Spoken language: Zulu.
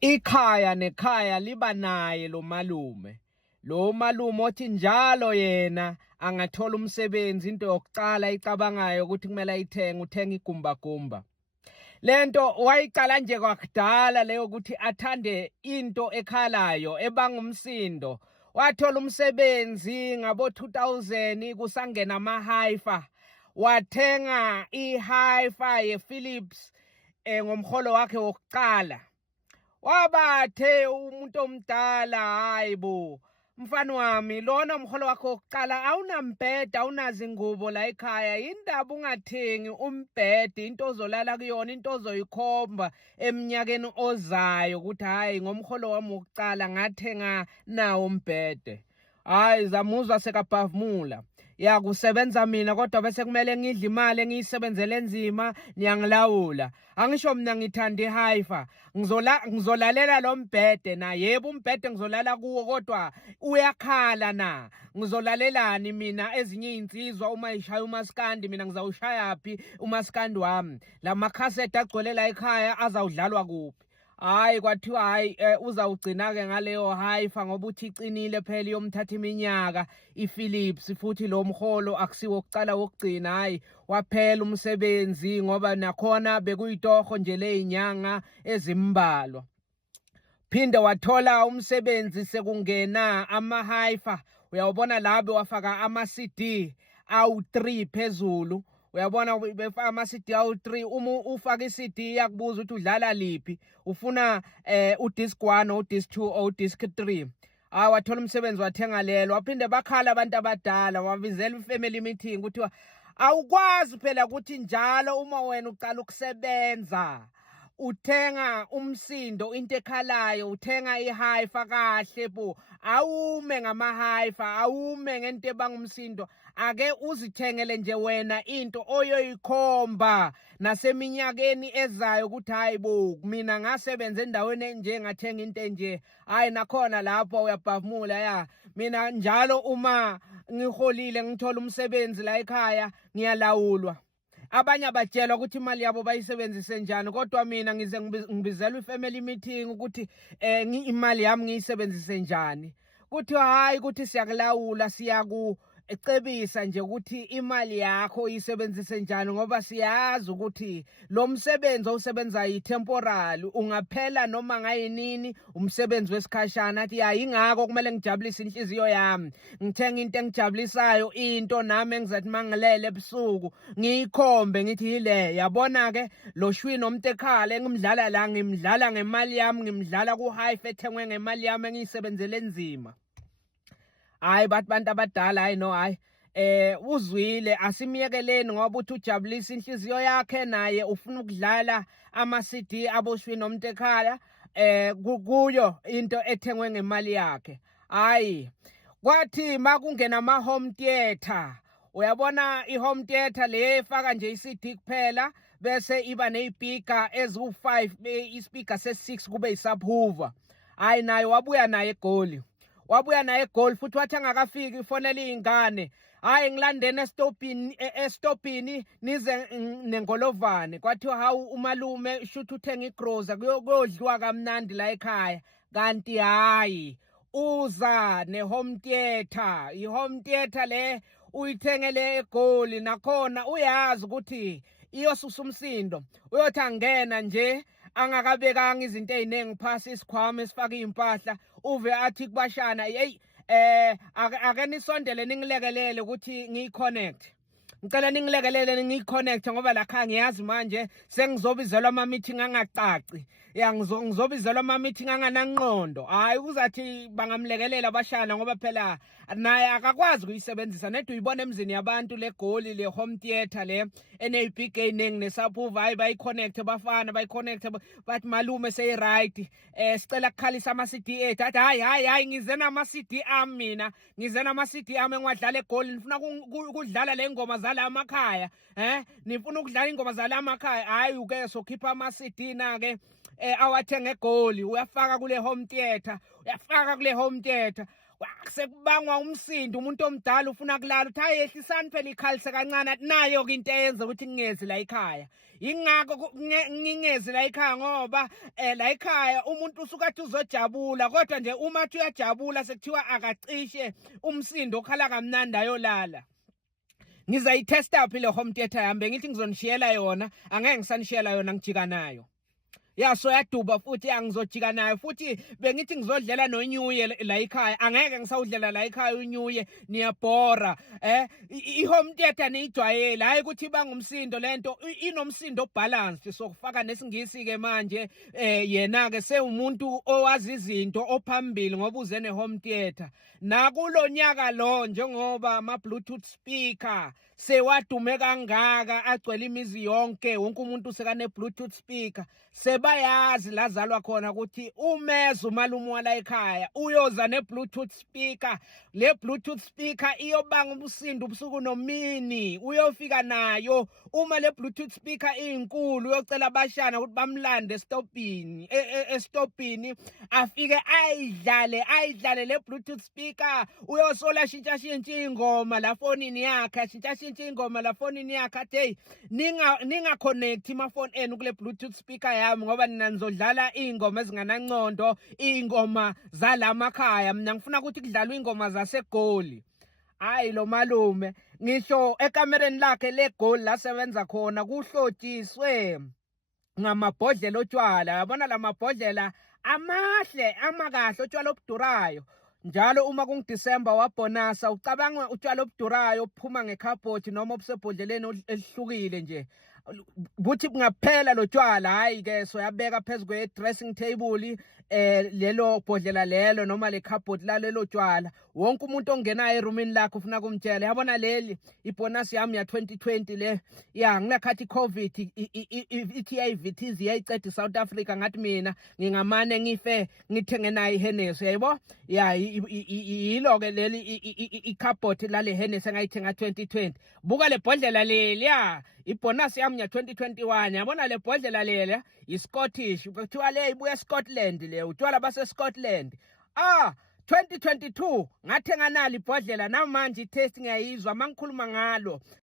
Ikhaya nekhaya liba naye lo malume othi njalo yena angathola umsebenzi, into yokuqala icabangayo ukuthi kumele uthenga igumbagumba. Lento wayiqala nje kwakudala leyo ukuthi athande into ekhalayo ebanga umsindo. Wathola umsebenzi ngabo 2000 kusangena ama-Hi-Fi. Wathenga i-Hi-Fi ye-Philips ngomholo wakhe wokuqala. Wabathe umuntu omdala, hayi bo, mfana wami, lona umholo wakho wokuqala awunambhede, awunazo ingubo la ekhaya. Yindaba ungathengi umbhede, into ozolala kuyona, into ozoyikhomba eminyakeni ozayo ukuthi hhayi ngomholo wami wokuqala ngathenga nawo umbhede. Hhayi, zamuzwa sekabhavumula. Ya, kusebenza mina kodwa bese kumele ngidle imali engiyisebenzele enzima, niyangilawula. Angisho mina ngithanda i-Hi-Fi, ngizolalela lo mbhede na. Yebo, umbhede ngizolala kuwo kodwa uyakhala na. Ngizolalelani mina ezinye iy'nsizwa uma yishaya umaskandi, mina ngizawushayaphi umaskandi wami? La makhaseti agcwele la ekhaya azawudlalwa kuphi? Hhayi, kwathiwa hhayi uzawugcina-ke ngaleyo Hi-Fi ngoba uthi icinile phela iyomthatha iminyaka i-Philips, futhi lo mholo akusiwo wokucala wokugcina. Hhayi, waphela umsebenzi ngoba nakhona bekuyitoho nje ley'nyanga ezimbalwa. Phinde wathola umsebenzi sekungena ama-Hi-Fi. Uyawubona labe wafaka ama-CD awu-3 phezulu. Uyabona befaka ama-CD awu-3, uma ufaka i-CD yakubuza ukuthi udlala liphi, ufuna udisk 1 udisk 2 udisk 3. Wathola umsebenzi wathenga lelo. Waphinde bakhala abantu abadala, wabizela i-family meeting ukuthi awukwazi phela ukuthi njalo uma wena uqala ukusebenza uthenga umsindo, into ekhalayo, uthenga i-Hi-Fi kahle bo, awume ngama-Hi-Fi, awume ngento ebanga umsindo. Ake uzithengele nje wena into oyoyikhomba naseminyakeni ezayo ukuthi hhayi bo, mina ngasebenza endaweni enje, ngathenga into enje. Hhayi, nakhona lapho uyabhavumula. Ya, mina njalo uma ngiholile ngithola umsebenzi la ekhaya ngiyalawulwa. Abanye abatshelwa ukuthi imali yabo bayisebenzise njani, kodwa mina ngize ngibizelwe i-family meeting ukuthi imali yami ngiyisebenzise njani. Kuthiwa hhayi, ukuthi siyakulawula, siyakucebisa nje ukuthi imali yakho uyisebenzise njani, ngoba siyazi ukuthi lo msebenzi owusebenzayo i-temporary, ungaphela noma ngayinini, umsebenzi wesikhashana. Athi ya, yingakho kumele ngijabulise inhliziyo yami, ngithenga into engijabulisayo, into nami engizathi uma ngilele ebusuku ngiyikhombe ngithi yile, yabona-ke lo shwini omtekhala engimdlala la, ngimdlala ngemali yami, ngimdlala ku-Hi-Fi ethengwe ngemali yami engiyisebenzele enzima. Hhayi, bathi bantu abadala, hhayi no, hhayi, uzwile, asimyekeleni ngoba uthi ujabulisa inhliziyo yakhe, naye ufuna ukudlala ama-CD aboshwini omtekhala kuyo into ethengwe ngemali yakhe. Hhayi, kwathi makungena ama-home theatre, uyabona i-home theatre le efaka nje i-CD kuphela bese iba ney'pika eziwu-5, ispika se-6 kube yi-subwoofer. Hhayi, naye wabuya naye eGoli. Wabuya naye eGoli futhi wathi angakafiki ifonela iy'ngane, hhayi ngilandeni esitobhini nize nengolovane. Kwathiwa hawu, umalume shuthi uthenga igroza kuyodliwa kamnandi la ekhaya. Kanti hhayi, uza ne-home theatre. I-home theatre le uyithengele eGoli, nakhona uyazi ukuthi iyosusa umsindo. Uyothi angena nje angakabekanga izinto ey'ningi phasi, isikhwama esifaka iy'mpahla, uve athi kubashana, yeyi, ake nisondele ningilekelele ukuthi ngiyi-connect. Ngicela ningilekelele ngiyi-connect ngoba la khaya ngiyazi manje sengizobizelwa ama-meeting angacaci. Ya, ngizobizelwa ama-meeting anganangqondo. Hhayi, kuzathi bangamlekelela abashana ngoba phela naye akakwazi ukuyisebenzisa. Nedi uyibona emzini yabantu le Goli, le home theatre le eney'pika ey'ningi ne-subwoofer, hhayi bayi-connect bafana, bayi-connect bathi malume seyi-right. Sicela kukhalisa ama-CD ethu. Athi hhayi, ngize nama-CD ami mina, ngize nama-CD ami engiwadlala eGoli, nifuna ukudlala le ngoma zala emakhaya, nifuna ukudlala iy'ngoma zala emakhaya. Hhayi-ke sokhipha ama-CD na-ke awathenga eGoli, uyafaka kule home theatre, uyafaka kule home theatre. sekubangwa umsindo umuntu omdala ufuna kulala uthi hayi ehlisani phela ikhalise kancane athi nayo ke into eyenza ukuthi ngingezi la ekhaya ingakho ngingezi la ekhaya ngoba la ekhaya umuntu usuka athi uzojabula kodwa nje uma athi uyajabula sekuthiwa akacishe umsindo okhala kamnandi ayolala. Ngizayithesta phi le home theater yami bengithi ngizonishiyela yona angeke ngisanishiyela yona ngijika nayo. Ya so yaduba futhi angizojika nayo futhi bengithi ngizodlela nonyuye la ekhaya angeke ngisawudlela la ekhaya unyuye niyabhora ihome theater niyijwayele hayi ukuthi bangumsindo lento inomsindo obalanced sokufaka nesingisi ke manje yena ke sewumuntu owazi izinto ophambili ngoba uze ne home theater nakulonyaka lo njengoba ama bluetooth speaker sewadume kangaka agcwele imizi yonke wonke umuntu sekane bluetooth speaker sebayazi lazalwa khona ukuthi umeza umalume wala ekhaya uyoza ne bluetooth speaker le bluetooth speaker iyobanga umsindo ubusuku nomini uyofika nayo uma le bluetooth speaker inkulu uyocela abashana ukuthi bamlande estopini afike ayidlale le bluetooth speaker uyosola shintsha ingoma la fonini yakhe shintsha ingoma la fonini yakhe athi hey ninga connect ima phone enu kule bluetooth speaker yami ngoba nina nizodlala ingoma ezinganancondo ingoma zalamakhaya mina ngifuna ukuthi kudlalwe ingoma zaseGoli. Hayi lo malume ngisho ekamereni lakhe leGoli la sebenza khona kuhlotshiswe ngamabhodlela otshwala yabona lamabhodlela amahle amakahle otshwala obudurayo njalo uma kungiDisemba wabonasa ucabanga utshwala obudurayo ophuma ngekhabhothi noma obusebhodleleni elihlukile nje buthi kungaphela lo tshwala hayi ke so yabeka phezulu dressing table lelo bhodlela lelo noma le cupboard lalelo tshwala wonke umuntu ongenayo eroomini lakhe ufuna kumtshela yabona leli ibonus yami ya 2020 le ya nginakhathi covid ithi yayivithizi yayiceda South Africa ngathi mina ngingamane ngife ngithenge nayo iHennessy yayibo ya yilo ke leli icupboard lale Hennessy engayithenga 2020 buka le bhodlela leli ya ibonus yami ya 2021 yabona le bhodlela lela iScottish kuthiwa le ibuya eScotland le utshwala base Scotland 2022 ngathenga nali ibhodlela namanje itaste ngiyayizwa mangikhuluma ngalo